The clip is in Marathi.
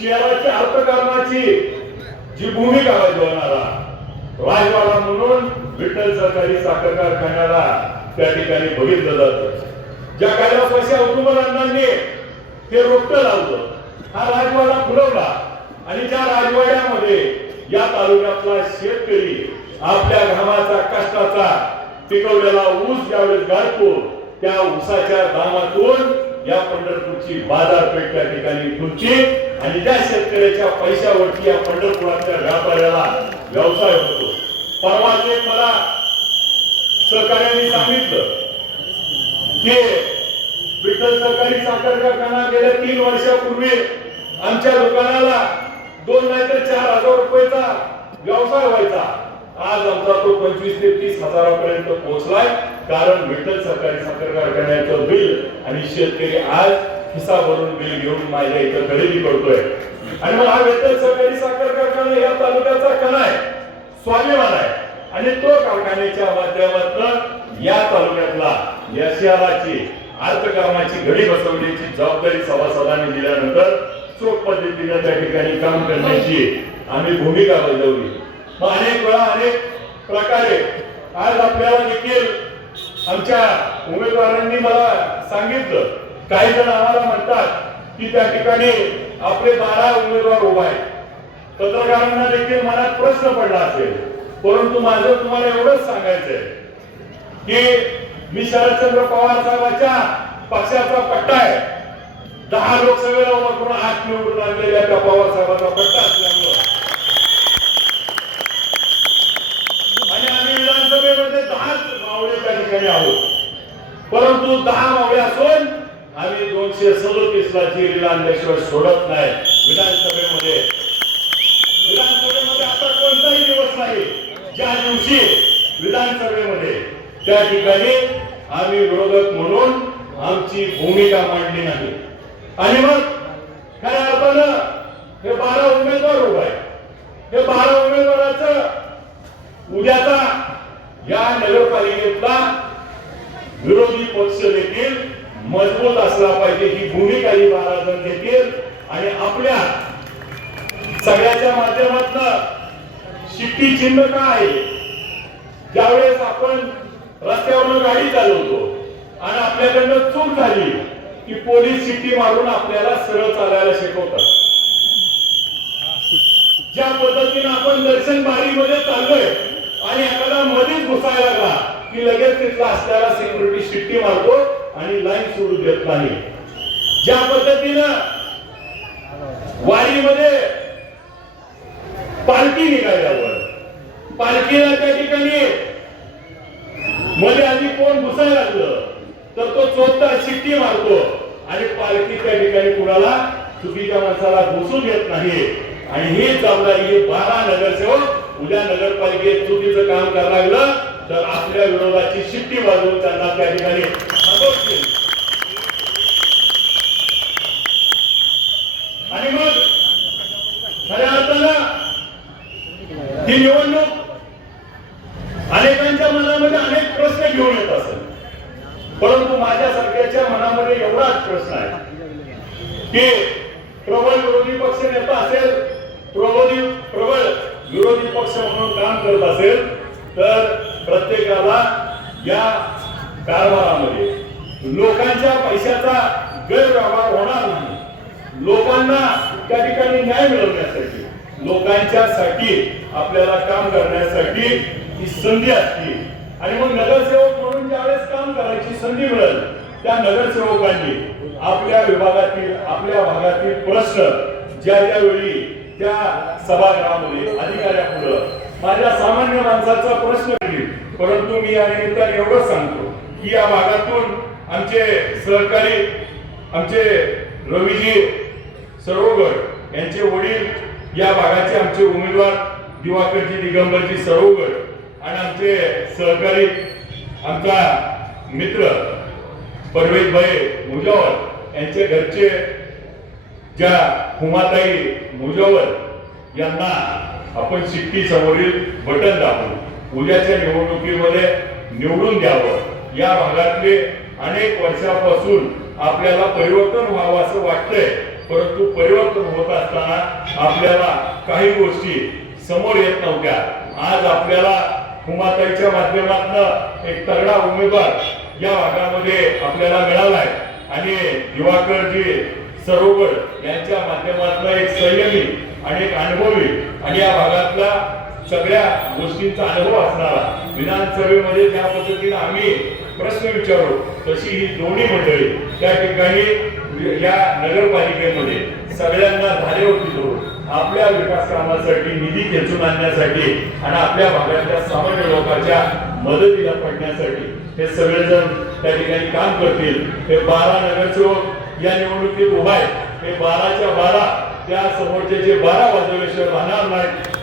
शहराच्या अर्थकारणाची जी भूमिका बजावणारा राजवाडा म्हणून विठ्ठल सरकारी साखर कारखान्याला त्या ठिकाणी बघितलं जातं. ज्या कैलासवासी औदुंबरांनी ते रोपटं लावलं हा राजवाडा फुलवला आणि त्या राजवाड्यामध्ये या तालुक्यातला शेतकरी आपल्या घामाचा कष्टाचा पिकवलेला ऊस ज्यावेळेस गाळतो त्या ऊसाच्या दामातून या पंढरपूरची बाजारपेठ त्या ठिकाणी खुर्ची आणि त्या शेतकऱ्याच्या पैशावरती या पंढरपुरातल्या व्यापाऱ्याला व्यवसाय होतो. परवा ते मला सहकार्याने सांगितलं की विठ्ठल सहकारी साखर कारखाना गेल्या तीन वर्षापूर्वी आमच्या दुकानाला दोन नाहीतर चार हजार रुपयाचा व्यवसाय व्हायचा. आज आमचा तो पंचवीस ते तीस हजारापर्यंत पोहोचलाय. कारण विठ्ठल सरकारी साखर कारखान्याचं बिल आणि शेतकरी आज खिसा भरून बिल घेऊन माझ्या इथं खरेदी करतोय आणि मग हा विठ्ठल सरकारी साखर कारखाना या तालुक्याचा कणा आहे स्वाभिमान आहे. आणि तो कारखान्याच्या माध्यमातून या तालुक्यातला या अर्थकामाची घडी बसवण्याची जबाबदारी सभासदांनी दिल्यानंतर चोख पद्धतीने त्या ठिकाणी काम करण्याची आम्ही भूमिका बजावली. मग अनेक वेळा अनेक प्रकारे आज आपल्याला देखील आमच्या उमेदवारांनी मला सांगितलं. काही जण आम्हाला म्हणतात की त्या ठिकाणी आपले बारा उमेदवार उभा आहेत. पत्रकारांना देखील मनात प्रश्न पडला असेल. परंतु माझं तुम्हाला एवढंच सांगायचंय की मी शरदचंद्र पवार साहेबांच्या पक्षाचा पट्टा आहे. दहा लोकसभेला उभा करून आत निवडून आणलेल्या त्या पवार साहेबांचा पट्टा असल्यामुळं आणि आम्ही विधानसभेमध्ये दहाच मावळे त्या ठिकाणी आहोत. परंतु दहा मावळे असून आम्ही दोनशे सदोतीस ला जिल्हा आणल्याशिवाय सोडत नाही. विधानसभेमध्ये. विधानसभेमध्ये आता कोणताही दिवस नाही. ज्या दिवशी विधानसभेमध्ये त्या ठिकाणी आम्ही विरोधक म्हणून आमची भूमिका मांडली नाही. आणि मग खऱ्या अर्थानं हे बारा उमेदवार उभा आहे हे बारा उमेदवाराचं उद्याचा या नगरपालिकेतला विरोधी पक्ष देखील मजबूत असला पाहिजे ही भूमिका ही महाराजांनी घेतील आणि आपल्या सगळ्याच्या माध्यमातून शिट्टी चिन्ह काय आहे? ज्यावेळेस आपण रस्त्यावरून गाडी चालवतो आणि आपल्याकडनं चूक झाली की पोलीस शिट्टी मारून आपल्याला सरळ चालायला शिकवतात. ज्या पद्धतीने आपण दर्शन बारीमध्ये चाललोय आणि एखादा मध्येच घुसायला लागला की लगेच तिथला असल्याला सिक्युरिटी शिट्टी मारतो आणि लाईन सोडू देत नाही. ज्या पद्धतीनं वारीमध्ये पालखी निघाल्यावर पालखीला त्या ठिकाणी मध्ये आधी कोण घुसायला लागलं तर तो चोरटा शिट्टी मारतो आणि पालखी त्या ठिकाणी कुणाला चुकीच्या माणसाला घुसू देत नाही. आणि ही जबाबदारी बारा नगरसेवक उद्या नगरपालिकेत चुकीचं काम करायला लागलं. तर आपल्या विरोधाची शिट्टी वाजवून त्यांना त्या ठिकाणी आणि मग खऱ्या अर्थानं ही निवडणूक अनेकांच्या मनामध्ये अनेक प्रश्न घेऊन येत असेल परंतु माझ्यासारख्याच्या मनामध्ये एवढाच प्रश्न आहे की प्रबळ विरोधी पक्ष नेता असेल प्रबोधी प्रबळ विरोधी पक्ष म्हणून काम करत असेल तर प्रत्येकाला या कारभारामध्ये. लोकांच्या पैशाचा गैरव्यवहार होणार नाही. लोकांना त्या ठिकाणी न्याय मिळवण्यासाठी लोकांच्या साठी आपल्याला काम करण्यासाठी ही संधी असते. आणि मग नगरसेवक म्हणून ज्यावेळेस काम करायची संधी मिळेल त्या नगरसेवकांनी आपल्या विभागातील आपल्या भागातील प्रश्न ज्या ज्यावेळी त्या सभागृहामध्ये अधिकाऱ्यापुढं माझ्या सामान्य माणसाचा प्रश्न येईल परंतु मी या निमित्ताने एवढंच सांगतो की या भागातून आमचे सहकारी आमचे रवीजी सरोगड यांचे वडील या भागाचे आमचे उमेदवार दिवाकरजी दिगंबरजी सरोगर आणि आमचे सहकारी आमचा मित्र परवेज भाई मुजावर यांचे घरचे ज्या हुमाताई मुजावर यांना आपण शिट्टी समोरील बटन दाबून उद्याच्या निवडणुकीमध्ये निवडून द्यावं. या भागातले अनेक वर्षापासून आपल्याला परिवर्तन व्हावं असं वाटतंय. परंतु परिवर्तन होत असताना आपल्याला काही गोष्टी समोर येत नव्हत्या. आज आपल्याला हुमाताईच्या माध्यमातून एक तगडा उमेदवार या भागामध्ये आपल्याला मिळालाय. आणि दिवाकरजी सरोवर यांच्या माध्यमातून एक संयमी आणि एक अनुभवी आणि या भागातला सगळ्या गोष्टींचा अनुभव असणारा विधानसभेमध्ये ज्या पद्धतीने आम्ही प्रश्न विचारलो तशी ही दोन्ही मंडळी त्या ठिकाणी या नगरपालिकेमध्ये सगळ्यांना धारेवरती धरून आपल्या विकास कामासाठी निधी खेचून आणण्यासाठी आणि आपल्या भागातल्या सामान्य लोकांच्या मदतीला पडण्यासाठी हे सगळेजण त्या ठिकाणी काम करतील. हे बारा नगरसेवक या निवडणुकीत उभा आहेत. हे बाराच्या बारा त्या समोरचे जे बारा वाजवल्याशिवाय राहणार नाही